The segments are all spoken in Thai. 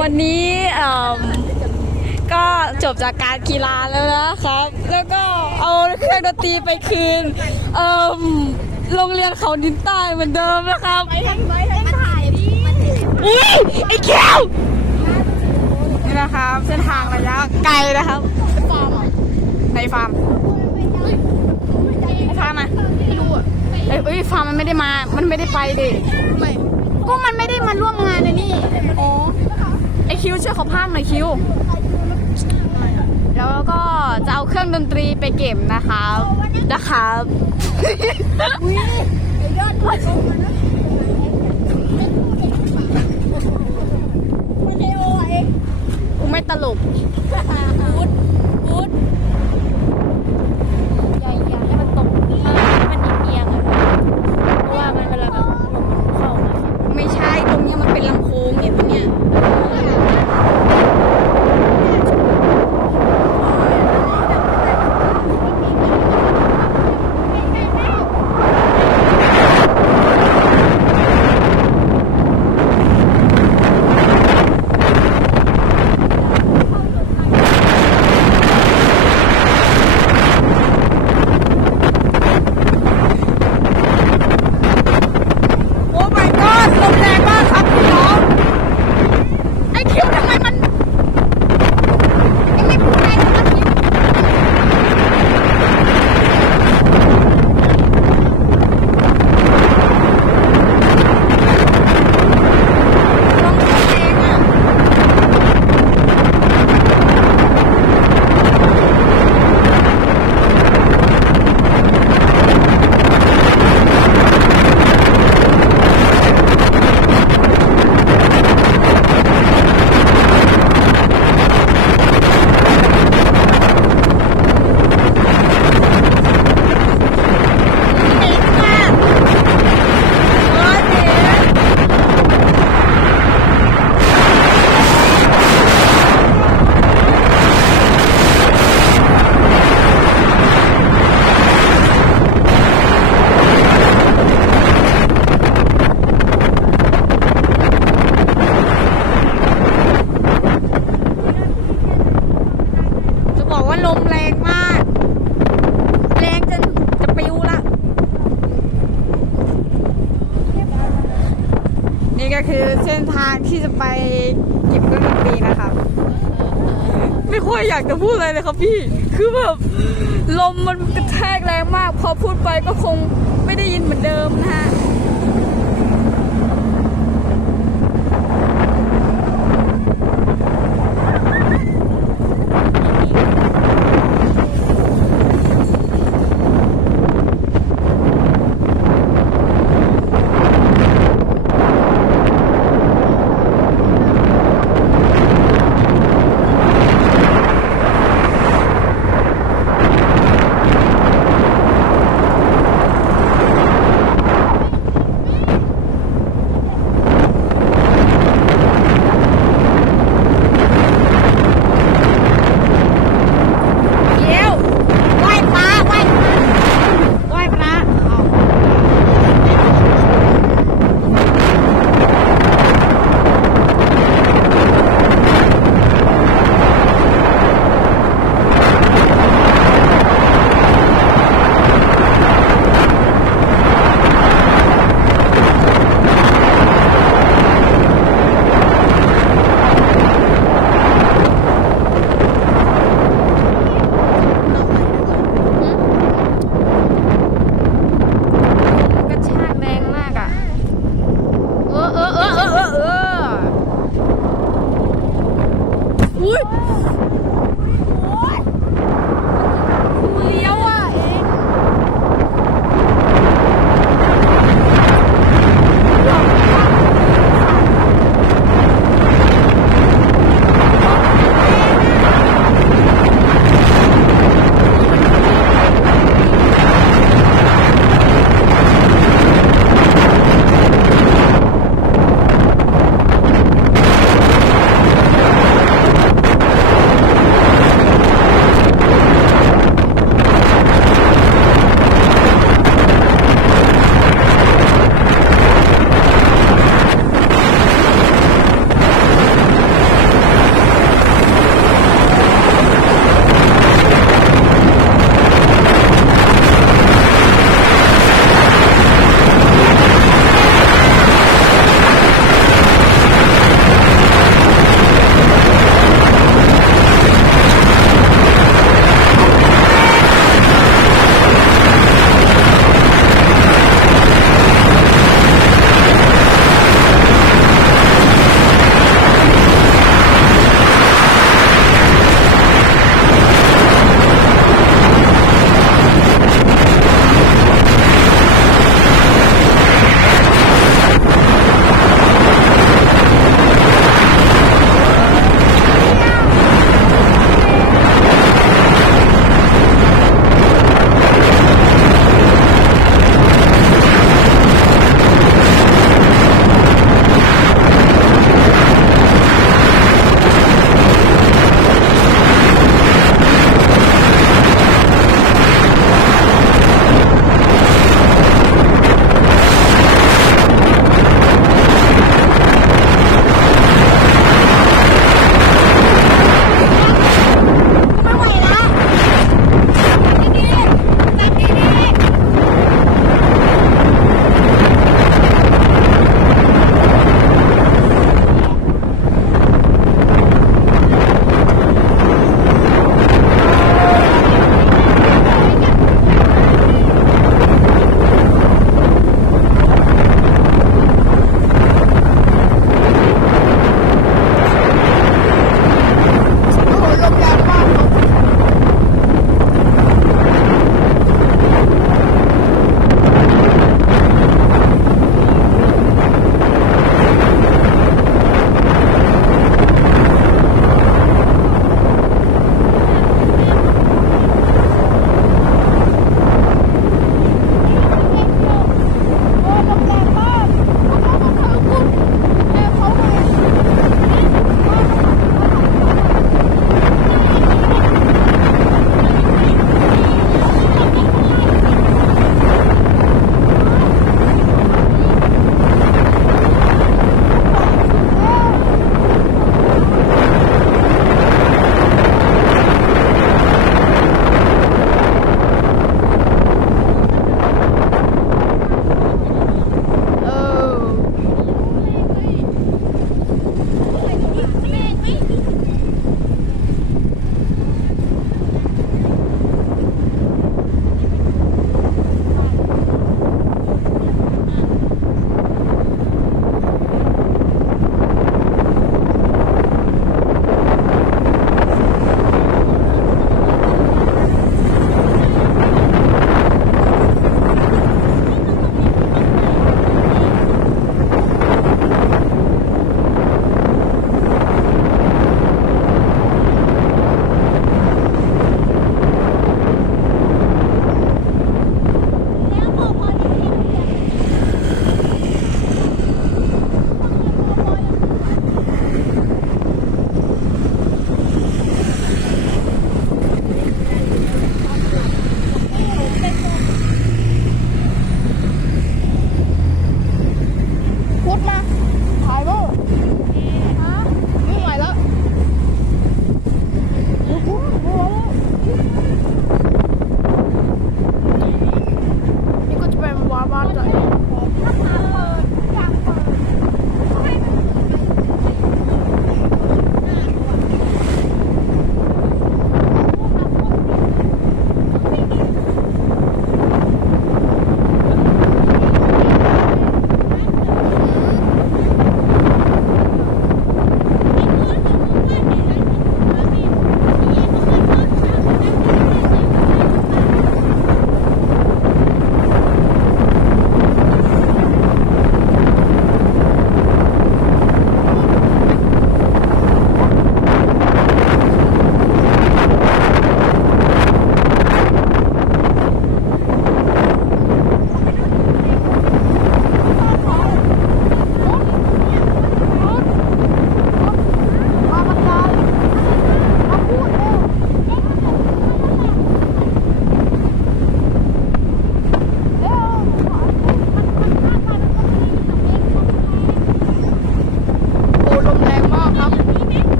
วันนี้ก็จบจากการกีฬาแล้วนะครับ แล้วก็เอาเครื่องดนตรีไปคืนโรงเรียนเขาดินใต้เหมือนเดิมนะครับไปทางไปทางถ่ายดิอุ้ยไอ้แก้วนี่นะครับเส้นทางระยะไกลนะครับฟาร์มอะในฟาร์มไอ้ฟาร์มอะไม่รู้อะเอ้ยเอ้ยฟาร์มมันไม่ได้มา มันไม่ได้ไปดิไม่ ก็มันไม่ได้มาร่วมงานในนี่อ๋อไอคิวช่วยเขาพากย์หน่อยคิว แล้วก็จะเอาเครื่องดนตรีไปเก็บนะครับนะครับยอดมันเทโอเองกูไม่ตลกพุดพุด เส้นทางที่จะไปเก็บเครื่องดนตรีนะครับ ไม่ค่อยอยากจะพูดอะไรเลยครับพี่ คือแบบลมมันกระแทกแรงมาก พอพูดไปก็คงไม่ได้ยินเหมือนเดิมนะฮะ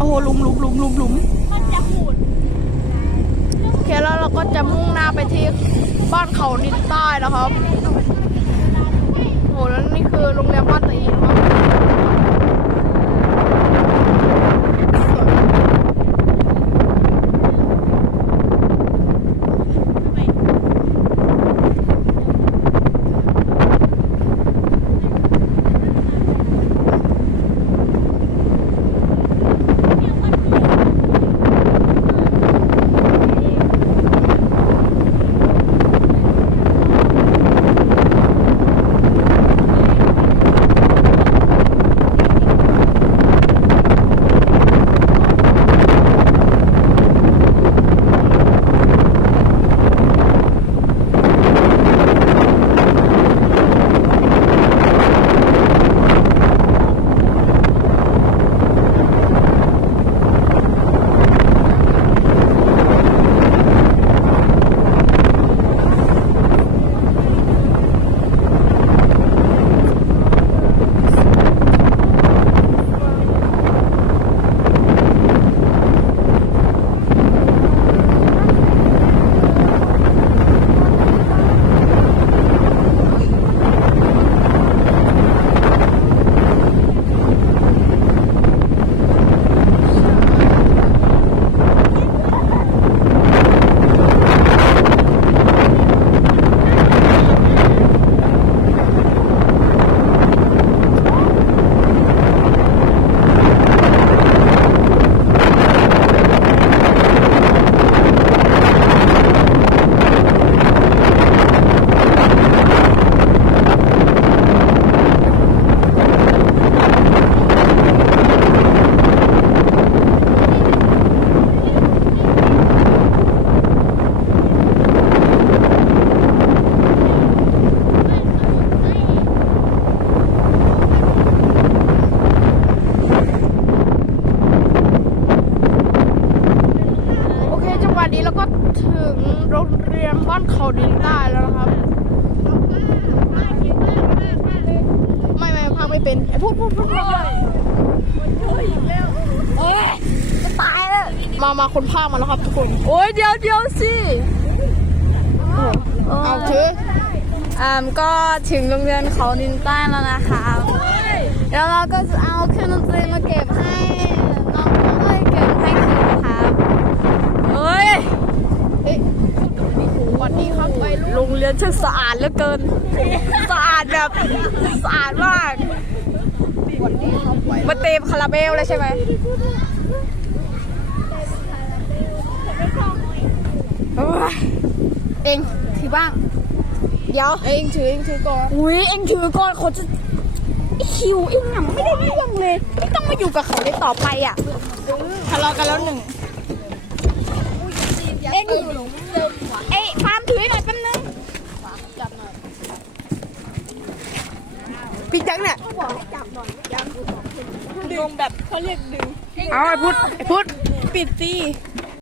โอ้โหหลุมหลุมหลุมหลุมหลุมมันจะหูดโอเคแล้วเราก็จะมุ่งหน้าไปที่บ้านเขาดินใต้แล้วครับโอ้โหแล้วนี่คือโรงแรมบ้านตีนะครับ บ้านเขาดินใต้แล้วนะครับ ไม่ไม่พังไม่เป็นไอ้พูดพูดพูดพูดเอ้ยจะตายแล้วมามาคนพากมาแล้วครับทุกคนโอ้ยเดี๋ยวเดี๋ยวสิเอาถืออ่าก็ถึงโรงเรียนเขาดินใต้แล้วนะคะแล้วเราก็จะเอาเครื่องดนตรีมาเก็บให้น้องๆเลยเก็บให้คืนนะคะเอ้ย เฮ้ยส วัสดีครับไปลูกโรงเรียนช่างสะอาดเหลือเกิน สะอาดแบบสะอาดมากมาเต็มคาราเบลเลยใช่ไหมโอ้ยเองถือบ้าง เดี๋ยว เองถือเองถือก่อนอุ้ยเองถือก่อนเขาจะไอ้คิวเองอะไม่ได้เรื่องเลย ไม่ต้องมาอยู่กับเขาเลยต่อไปอะทะเลาะกันแล้วหนึ่งเองเอ้ยฟาร์ม ถือให้หน่อยแป๊บนึงพี่แจ็คเนี่ยลงแบบเขาเรียกดึง เอาไอ้พุทธไอ้พุทธปิดสิ